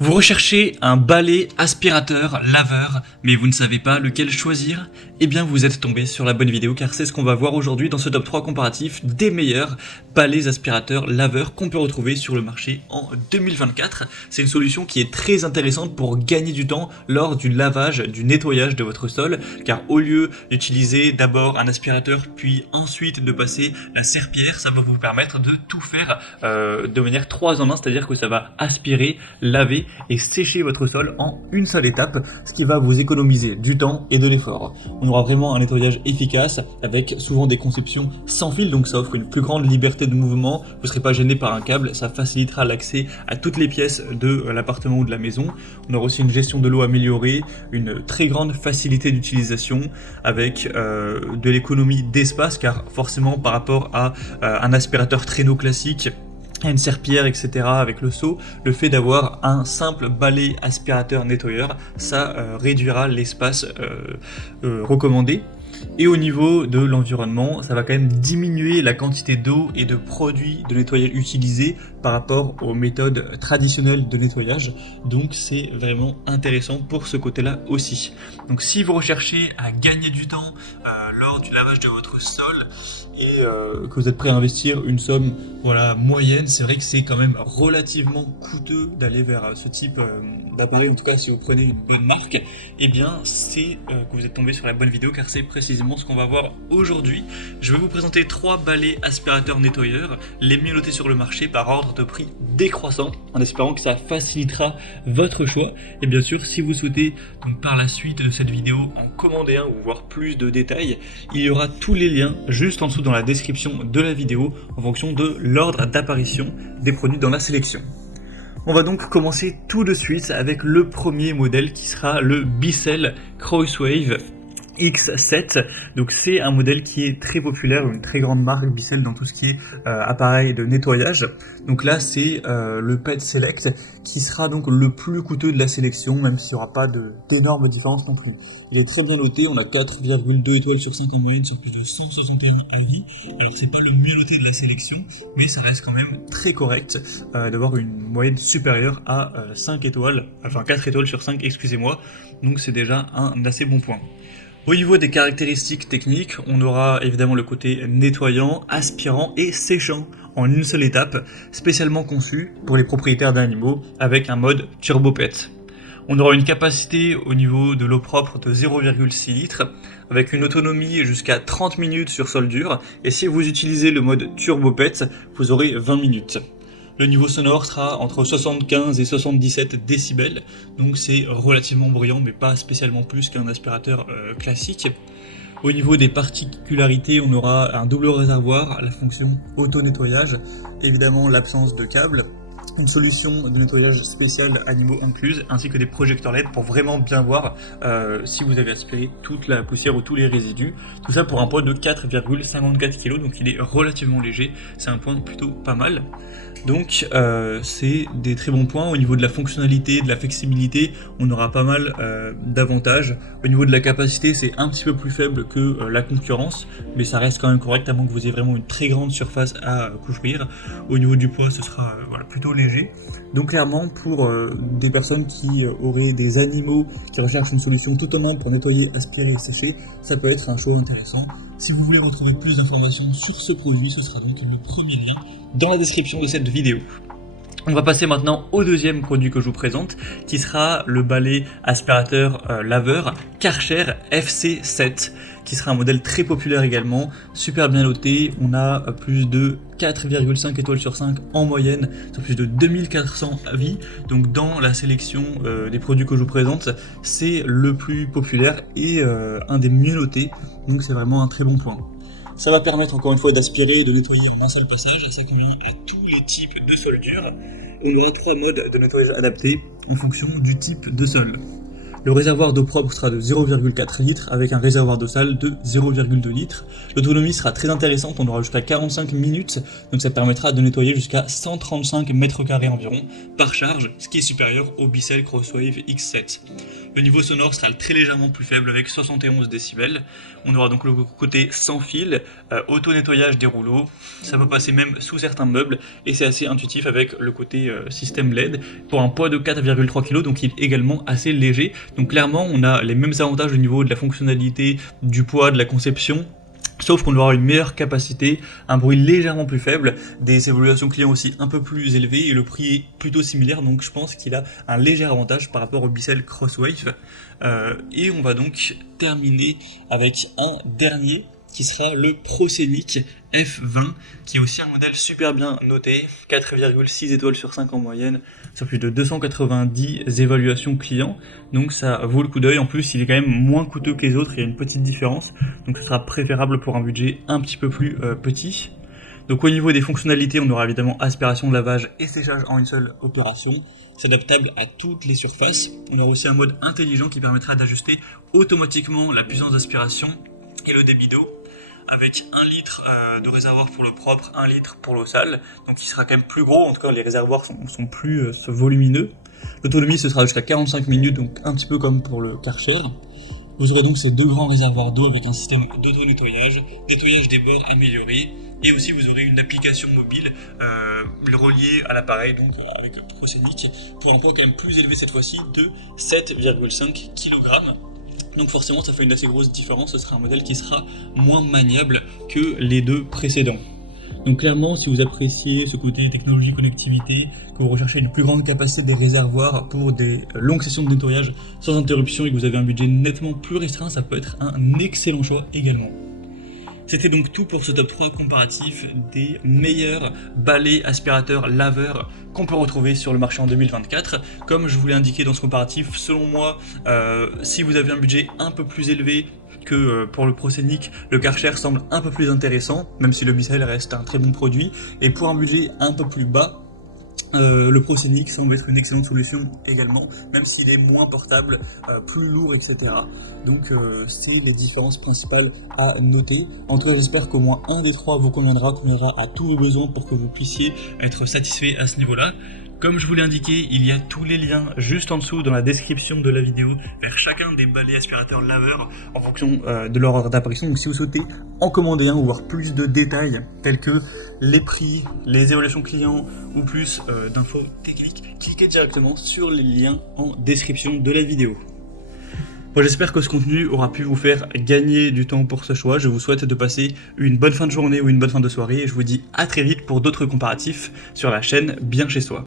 Vous recherchez un balai aspirateur laveur, mais vous ne savez pas lequel choisir? Eh bien vous êtes tombé sur la bonne vidéo car c'est ce qu'on va voir aujourd'hui dans ce top 3 comparatif des meilleurs balais aspirateurs laveurs qu'on peut retrouver sur le marché en 2024. C'est une solution qui est très intéressante pour gagner du temps lors du lavage, du nettoyage de votre sol, car au lieu d'utiliser d'abord un aspirateur puis ensuite de passer la serpillière, ça va vous permettre de tout faire de manière 3 en 1, c'est-à-dire que ça va aspirer, laver et sécher votre sol en une seule étape, ce qui va vous économiser du temps et de l'effort. On aura vraiment un nettoyage efficace avec souvent des conceptions sans fil, donc ça offre une plus grande liberté de mouvement, vous ne serez pas gêné par un câble, ça facilitera l'accès à toutes les pièces de l'appartement ou de la maison. On aura aussi une gestion de l'eau améliorée, une très grande facilité d'utilisation avec de l'économie d'espace, car forcément par rapport à un aspirateur traîneau classique, une serpillière, etc. avec le seau, le fait d'avoir un simple balai aspirateur nettoyeur, ça réduira l'espace recommandé. Et au niveau de l'environnement, ça va quand même diminuer la quantité d'eau et de produits de nettoyage utilisés par rapport aux méthodes traditionnelles de nettoyage. Donc c'est vraiment intéressant pour ce côté-là aussi. Donc si vous recherchez à gagner du temps lors du lavage de votre sol et que vous êtes prêt à investir une somme moyenne, c'est vrai que c'est quand même relativement coûteux d'aller vers ce type d'appareil, en tout cas si vous prenez une bonne marque, eh bien c'est que vous êtes tombé sur la bonne vidéo car c'est précisément ce qu'on va voir aujourd'hui. Je vais vous présenter 3 balais aspirateurs nettoyeurs, les mieux notés sur le marché par ordre de prix décroissant, en espérant que ça facilitera votre choix. Et bien sûr, si vous souhaitez donc par la suite de cette vidéo en commander un ou voir plus de détails, il y aura tous les liens juste en dessous dans la description de la vidéo en fonction de l'ordre d'apparition des produits dans la sélection. On va donc commencer tout de suite avec le premier modèle qui sera le Bissell Crosswave X7. Donc c'est un modèle qui est très populaire, une très grande marque Bissell dans tout ce qui est appareil de nettoyage. Donc là c'est le Pet Select qui sera donc le plus coûteux de la sélection, même s'il n'y aura pas d'énormes différences non plus. Il est très bien noté, on a 4,2 étoiles sur 5 en moyenne sur plus de 161 avis. Alors c'est pas le mieux noté de la sélection, mais ça reste quand même très correct d'avoir une moyenne supérieure à 5 étoiles, enfin 4 étoiles sur 5, excusez-moi. Donc c'est déjà un assez bon point. Au niveau des caractéristiques techniques, on aura évidemment le côté nettoyant, aspirant et séchant en une seule étape, spécialement conçu pour les propriétaires d'animaux avec un mode Turbo Pet. On aura une capacité au niveau de l'eau propre de 0,6 litres avec une autonomie jusqu'à 30 minutes sur sol dur, et si vous utilisez le mode Turbo Pet, vous aurez 20 minutes. Le niveau sonore sera entre 75 et 77 décibels, donc c'est relativement bruyant mais pas spécialement plus qu'un aspirateur classique. Au niveau des particularités, on aura un double réservoir, la fonction auto-nettoyage, évidemment l'absence de câble, une solution de nettoyage spéciale animaux incluse, ainsi que des projecteurs LED pour vraiment bien voir si vous avez aspiré toute la poussière ou tous les résidus. Tout ça pour un poids de 4,54 kg, donc il est relativement léger, c'est un point plutôt pas mal. Donc c'est des très bons points. Au niveau de la fonctionnalité, de la flexibilité, on aura pas mal d'avantages. Au niveau de la capacité, c'est un petit peu plus faible que la concurrence, mais ça reste quand même correct à moins que vous ayez vraiment une très grande surface à couvrir. Au niveau du poids, ce sera plutôt léger. Donc clairement, pour des personnes qui auraient des animaux, qui recherchent une solution tout en un pour nettoyer, aspirer et sécher, ça peut être un choix intéressant. Si vous voulez retrouver plus d'informations sur ce produit, ce sera donc le premier lien dans la description de cette vidéo. On va passer maintenant au deuxième produit que je vous présente, qui sera le balai aspirateur laveur Karcher FC7, qui sera un modèle très populaire également, super bien noté. On a plus de 4,5 étoiles sur 5 en moyenne, sur plus de 2400 avis. Donc dans la sélection des produits que je vous présente, c'est le plus populaire et un des mieux notés, donc c'est vraiment un très bon point. Ça va permettre encore une fois d'aspirer et de nettoyer en un seul passage, ça convient à tous les types de sol dur. On aura 3 modes de nettoyage adaptés en fonction du type de sol. Le réservoir d'eau propre sera de 0,4 litres avec un réservoir d'eau sale de 0,2 litres. L'autonomie sera très intéressante, on aura jusqu'à 45 minutes, donc ça permettra de nettoyer jusqu'à 135 mètres carrés environ par charge, ce qui est supérieur au Bissell Crosswave X7. Le niveau sonore sera très légèrement plus faible avec 71 décibels. On aura donc le côté sans fil, auto-nettoyage des rouleaux, ça peut passer même sous certains meubles et c'est assez intuitif avec le côté système LED pour un poids de 4,3 kg, donc il est également assez léger. Donc clairement on a les mêmes avantages au niveau de la fonctionnalité, du poids, de la conception. Sauf qu'on aura une meilleure capacité, un bruit légèrement plus faible, des évaluations clients aussi un peu plus élevées et le prix est plutôt similaire, donc je pense qu'il a un léger avantage par rapport au Bissell Crosswave. Et on va donc terminer avec un dernier qui sera le ProScenic F20, qui est aussi un modèle super bien noté, 4,6 étoiles sur 5 en moyenne, sur plus de 290 évaluations clients, donc ça vaut le coup d'œil. En plus il est quand même moins coûteux que les autres, il y a une petite différence, donc ce sera préférable pour un budget un petit peu plus petit. Donc au niveau des fonctionnalités, on aura évidemment aspiration, lavage et séchage en une seule opération. C'est adaptable à toutes les surfaces. On aura aussi un mode intelligent qui permettra d'ajuster automatiquement la puissance d'aspiration et le débit d'eau, avec 1 litre de réservoir pour le propre, 1 litre pour l'eau sale, donc il sera quand même plus gros, en tout cas les réservoirs sont plus volumineux. L'autonomie ce sera jusqu'à 45 minutes, donc un petit peu comme pour le Karcher. Vous aurez donc ces 2 grands réservoirs d'eau avec un système d'auto-nettoyage, nettoyage des bords amélioré, et aussi vous aurez une application mobile reliée à l'appareil, donc avec ProScenic, pour un poids quand même plus élevé cette fois-ci de 7,5 kg. Donc forcément ça fait une assez grosse différence, ce sera un modèle qui sera moins maniable que les 2 précédents. Donc clairement si vous appréciez ce côté technologie connectivité, que vous recherchez une plus grande capacité de réservoir pour des longues sessions de nettoyage sans interruption et que vous avez un budget nettement plus restreint, ça peut être un excellent choix également. C'était donc tout pour ce top 3 comparatif des meilleurs balais, aspirateurs, laveurs qu'on peut retrouver sur le marché en 2024. Comme je vous l'ai indiqué dans ce comparatif, selon moi, si vous avez un budget un peu plus élevé que pour le ProScenic, le Karcher semble un peu plus intéressant, même si le Bissell reste un très bon produit. Et pour un budget un peu plus bas, le ProScenic semble être une excellente solution également, même s'il est moins portable, plus lourd, etc. Donc c'est les différences principales à noter. En tout cas j'espère qu'au moins un des 3 vous conviendra à tous vos besoins pour que vous puissiez être satisfait à ce niveau-là. Comme je vous l'ai indiqué, il y a tous les liens juste en dessous dans la description de la vidéo vers chacun des balais aspirateurs laveurs en fonction de leur ordre d'apparition. Donc si vous souhaitez en commander un ou voir plus de détails tels que les prix, les évaluations clients ou plus d'infos techniques, cliquez directement sur les liens en description de la vidéo. Bon, j'espère que ce contenu aura pu vous faire gagner du temps pour ce choix. Je vous souhaite de passer une bonne fin de journée ou une bonne fin de soirée et je vous dis à très vite pour d'autres comparatifs sur la chaîne Bien Chez Soi.